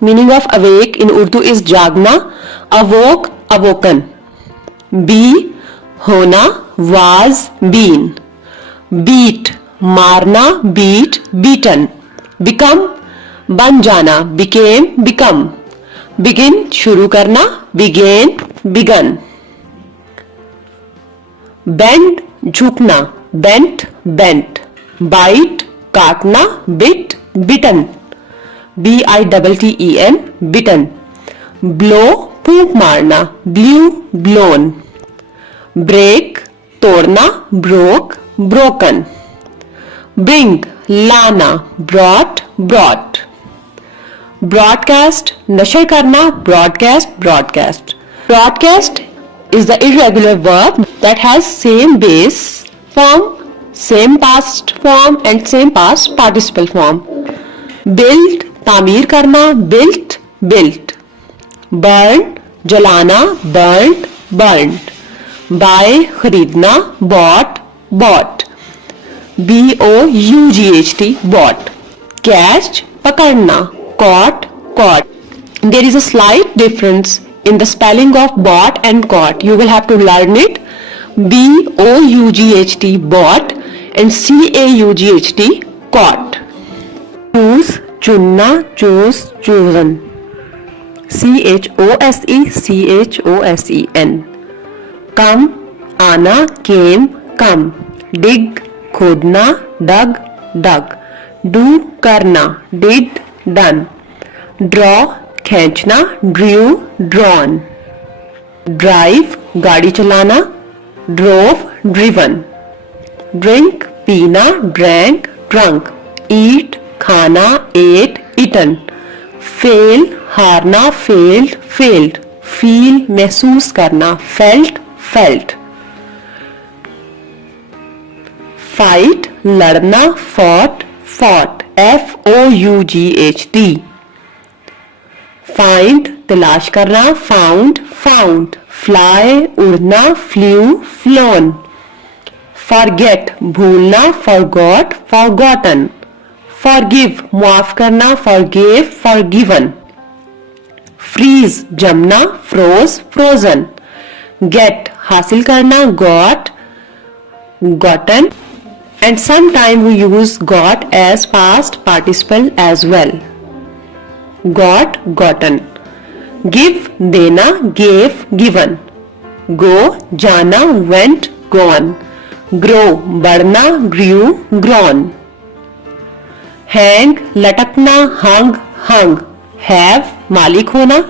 meaning of awake in Urdu is jagna, awoke, awoken. Be, hona, was, been. Beat, marna, beat, beaten. Become, बन जाना, became, become. Begin, शुरू करना, began, begun. Bend, झुकना, bent, bent. Bite, काटना, bit, bitten. B-I-T-T-E-N, bitten. Blow, फूंक मारना, blew, blown. Break, तोड़ना, broke, broken. Bring, लाना, brought, brought. Broadcast, नशर करना, broadcast, broadcast. Broadcast is the irregular verb that has same base form, same past form and same past participle form. Build, तामीर करना, built, built. Burn, जलाना, burnt, burnt. Buy, खरीदना, bought, bought. B-O-U-G-H-T, bought. Catch, पकड़ना, caught, caught. There is a slight difference in the spelling of bought and caught. You will have to learn it. B-O-U-G-H-T, bought, and C-A-U-G-H-T, caught. Choose, चुनना, choose, chosen. C-H-O-S-E, C-H-O-S-E-N. Come, आना, came, come. Dig, खोदना, dug, dug. Do, करना, did, done. Draw, खींचना, drew, drawn. Drive, गाड़ी चलाना, drove, driven. Drink, पीना, drank, drunk. Eat, खाना, ate, eaten. Fail, हारना, failed, failed. Feel, महसूस करना, felt, felt. Fight, लड़ना, fought, fought. F-O-U-G-H-T. Find, तलाश करना, found, found. Fly, उड़ना, flew, flown. Forget, भूलना, forgot, forgotten. Forgive, माफ करना, forgave, forgiven. Freeze, जमना, froze, frozen. Get, हासिल करना, got, gotten. And sometimes we use got as past participle as well. Got, gotten. Give, देना, gave, given. Go, जाना, went, gone. Grow, बढ़ना, grew, grown. Hang, लटकना, hung, hung. Have, मालिक होना,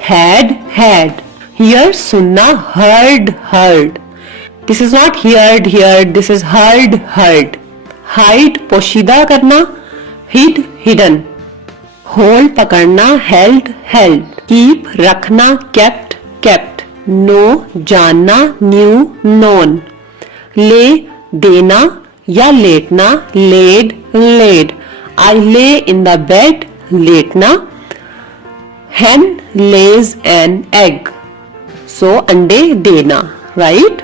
had, had. Hear, सुनना, heard, heard. This is not heard, heard. This is heard, heard. Hide, पोशीदा करना, hid, hidden. Hold, पकड़ना, held, held. Keep, रखना, kept, kept. Know, जानना, knew, known. Lay, देना या लेटना, laid, laid. I lay in the bed, लेटना. Hen lays an egg. So अंडे देना, right?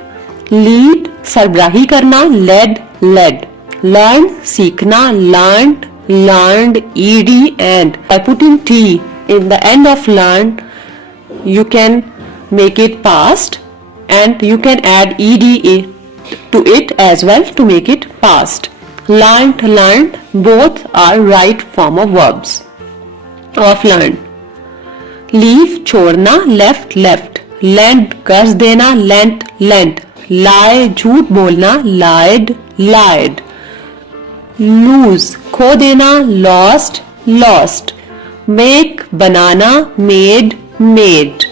Lead, सरबराही करना, led, led. Learn, सीखना, learned, learned, ed, and by putting t in the end of learn, you can make it past, and you can add ed to it as well to make it past. Learned, learned, both are right form of verbs of learn. Leave, छोड़ना, left, left. Lend, कर्ज देना, lent, lent. Lie, झूठ बोलना, lied, lied. Lose, खो देना, lost, lost. Make, बनाना, made, made.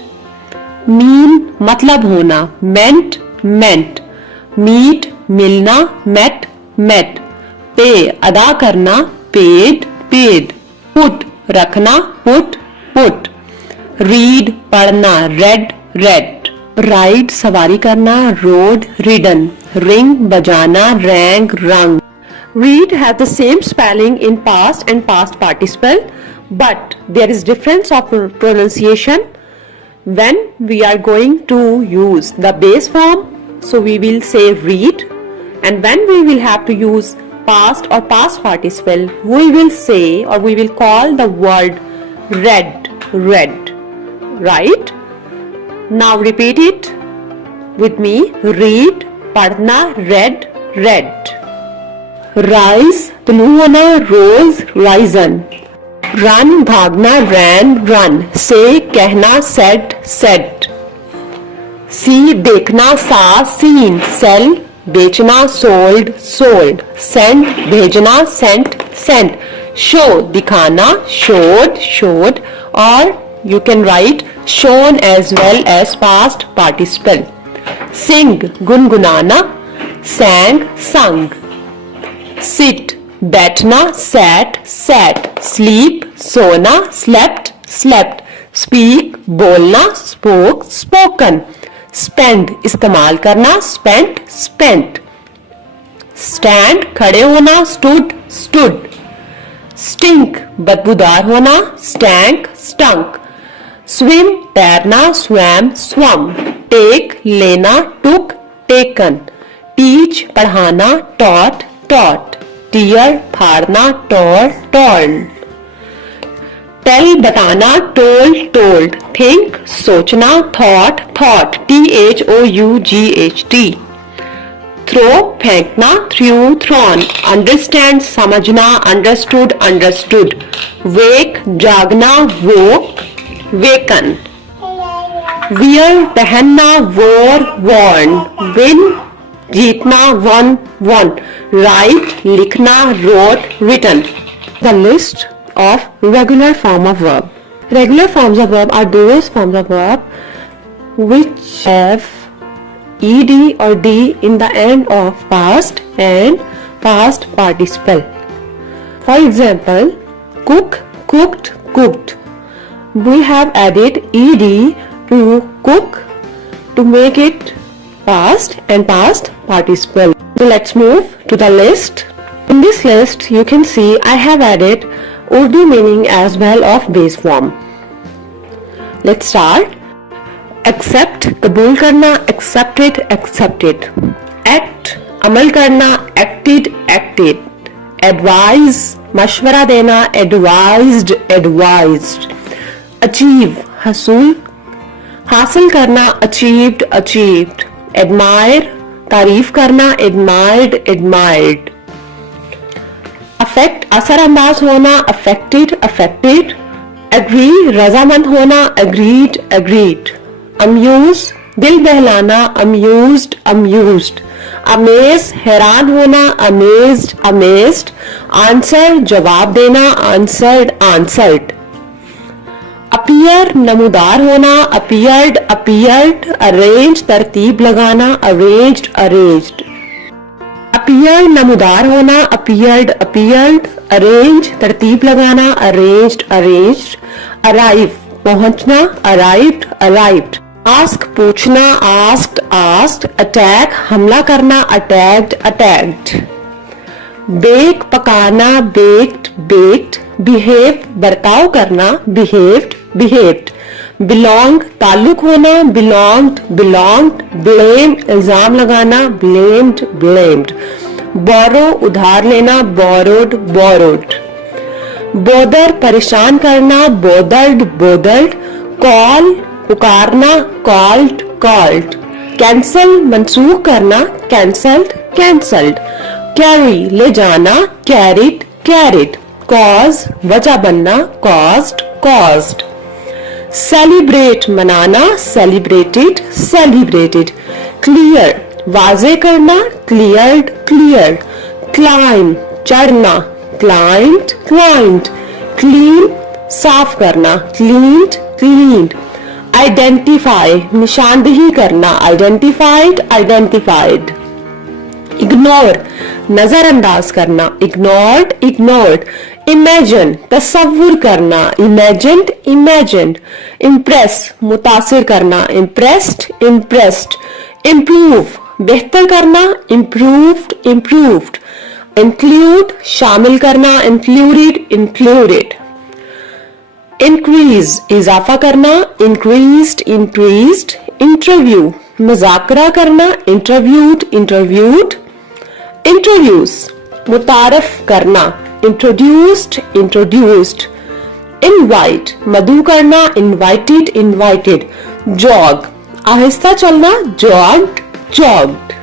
Mean, मतलब होना, meant, meant. Meet, मिलना, met, met. Pay, अदा करना, paid, paid. Put, रखना, put, put. Read, पढ़ना, read, read. Ride, सवारी करना, rode, ridden. Ring, बजाना, rang, rung. Read have the same spelling in past and past participle, but there is difference of pronunciation when we are going to use the base form. So we will say read, and when we will have to use past or past participle, we will say or we will call the word red, red. Right? Now repeat it with me. Read, पढ़ना, read, read. Rise, तलू होना, rose, risen. Run, भागना, ran, run. Say, कहना, said, said. See, देखना, saw, seen. Sell, बेचना, sold, sold. Send, भेजना, sent, sent. Show, दिखाना, showed, showed. Or you can write shown as well as past participle. Sing, गुनगुनाना, sang, sung. Sit, बैठना, sat, sat. Sleep, सोना, slept, slept. Speak, बोलना, spoke, spoken. Spend, इस्तेमाल करना, spent, spent. Stand, खड़े होना, stood, stood. Stink, बदबूदार होना, stank, stunk. Swim, तैरना, swam, swum. Take, लेना, took, taken. Teach, पढ़ाना, taught, taught. Tear, फाड़ना, tore, torn. Tell, बताना, told, told. Think, सोचना, thought, thought. THOUGHT. Throw, फेंकना, threw, thrown. Understand, समझना, understood, understood. Wake, जागना, woke, waken. Wear, पहनना, wore, worn. Win, जीतना, won, won. Write, लिखना, wrote, written. The list of regular form of verb. Regular forms of verb are those forms of verb which have ed or d in the end of past and past participle. For example, cook, cooked, cooked. We have added ed to cook to make it past and past participle. So let's move to the list. In this list you can see I have added Urdu meaning as well of base form. Let's start. Accept, कबूल करना, accepted, accepted. Act, अमल करना, acted, acted. Advise, मशवरा देना, advised, advised. Achieve, हसूल, हासिल करना, achieved, achieved. Admire, तारीफ करना, admired, admired. Affect, असरअंदाज होना, affected, affected. Agree, रजामंद होना, agreed, agreed. Amuse, दिल बहलाना, amused, amused. Amaze, हैरान होना, amazed, amazed. Answer, जवाब देना, answered, answered. Appear, नमूदार होना, appeared, appeared. Arrange, तरतीब लगाना, arranged, arranged. Appear, नमूदार होना, appeared, appeared. Arrange, तरतीब लगाना, arranged, arranged. Arrive, पहुंचना, arrived, arrived. Ask, पूछना, asked, asked. Attack, हमला करना, attacked, attacked. Bake, पकाना, baked, baked. Behave, बर्ताव करना, behaved, behaved. Belong, ताल्लुक होना, belonged, belonged. Blame, इल्जाम लगाना, blamed, blamed. Borrow, उधार लेना, borrowed, borrowed. Bother, परेशान करना, bothered, bothered. Call, पुकारना, called, called. Cancel, मंसूख करना, cancelled, cancelled. Carry, ले जाना, carried, carried. Cause, वजह बनना, caused, caused. Celebrate, मनाना, celebrated, celebrated. Clear, वाज़े करना, cleared, cleared. Climb, चढ़ना, climbed, climbed. Clean, साफ करना, cleaned, cleaned. Identify, निशानदेही करना, identified, identified. Ignore, नजरअंदाज करना, ignored, ignored. Imagine, तसव्वुर करना, imagined, imagined. Impress, मुतासिर करना, impressed, impressed. Improve, बेहतर करना, improved, improved. Include, शामिल करना, included, included. Increase, इजाफा करना, increased, increased. Interview, मुज़ाकरा करना, interviewed, interviewed. Introduce, मुतारफ करना, introduced, introduced. इनवाइट, मधु करना, इनवाइटेड, इनवाइटेड। जॉग, आहिस्ता चलना, जॉग्ड, जॉग्ड।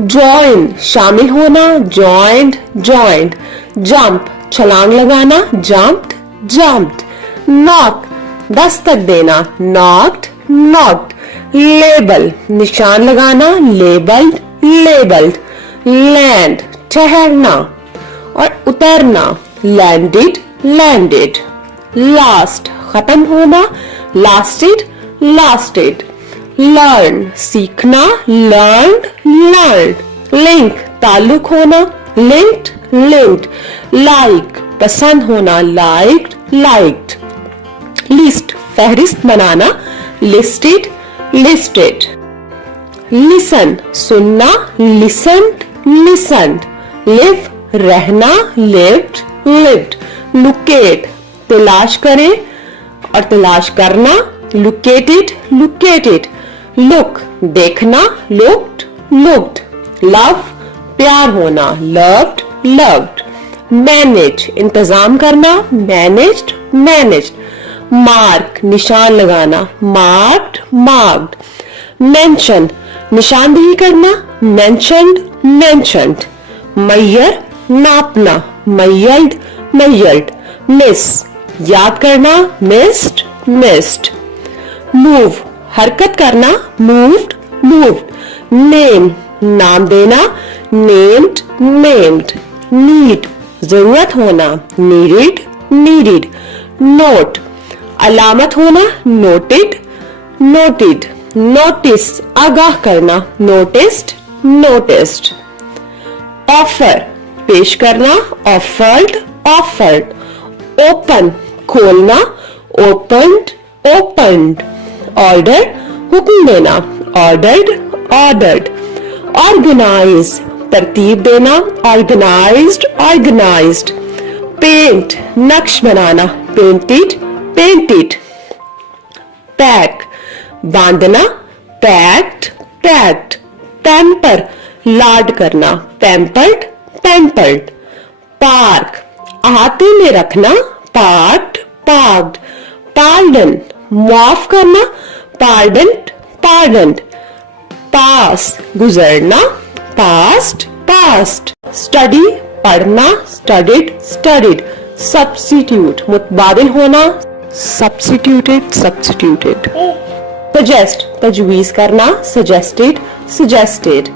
जॉइन, शामिल होना, जॉइंड, जॉइंड। जंप, छलांग लगाना, जंप्ड, जंप्ड। नॉक, दस्तक देना, नॉक्ड, नॉक्ड। लेबल, निशान लगाना, लेबल्ड, लेबल्ड। लैंड, ठहरना और उतरना, लैंडेड, लैंडेड। लास्ट, खत्म होना, लास्टेड, लास्टेड। लर्न, सीखना, लर्नड, लर्नड। लिंक, ताल्लुक होना, लिंक्ड, लिंक्ड। लाइक, पसंद होना, लाइक्ड, लाइक्ड। लिस्ट, फहरिस्त बनाना, लिस्टेड, लिस्टेड। लिसन, सुनना, लिसन्ड, लिसन्ड। लिव, रहना, लिव्ड, लिव्ड। लोकेट, तलाश करें और तलाश करना, लोकेटेड, लोकेटेड। लुक, देखना, लुक्ड, लुक्ड। लव, प्यार होना, लव्ड, लव्ड। मैनेज, इंतजाम करना, मैनेज्ड, मैनेज्ड। मार्क, निशान लगाना, मार्क्ड, मार्क्ड। मेंशन, निशानदेही करना, मेंशन्ड, मेंशन्ड। मैयर, नापना, मैयर्ड, मैयर्ड। मिस, याद करना, मिस्ड, मिस्ड। मूव, हरकत करना, मूव्ड, मूव्ड। नेम, नाम देना, नेम्ड, नेम्ड। नीड, जरूरत होना, नीडेड, नीडेड। नोट, अलामत होना, नोटेड, नोटेड। नोटिस, आगाह करना, नोटिस्ड, नोटिस्ड। ऑफर, पेश करना, ऑफर्ड, ऑफर्ड। ओपन, खोलना, ओपन्ड, ओपन्ड। ऑर्डर, हुक्म देना, ऑर्डर्ड, ऑर्डर्ड। ऑर्गेनाइज, तरतीब देना, ऑर्गेनाइज्ड, ऑर्गेनाइज्ड। पेंट, नक्श बनाना, पेंटेड, पेंटेड। पैक, बांधना, पैक्ड, पैक्ड। पैम्पर, लाड करना, पैम्पर्ड, पैम्पर्ड। पार्क, अहाते में रखना, पार्क्ड, पार्क्ड। पार्डन, माफ करना, पार्डन्ड, पार्डन्ड। पास, गुजरना, पास्ट, पास्ट। स्टडी, पढ़ना, स्टडीड, स्टडीड। सब्स्टिट्यूट, मुतबादिल होना, सब्स्टिट्यूटेड, सब्स्टिट्यूटेड। सजेस्ट, तजवीज करना, सजेस्टेड, सजेस्टेड।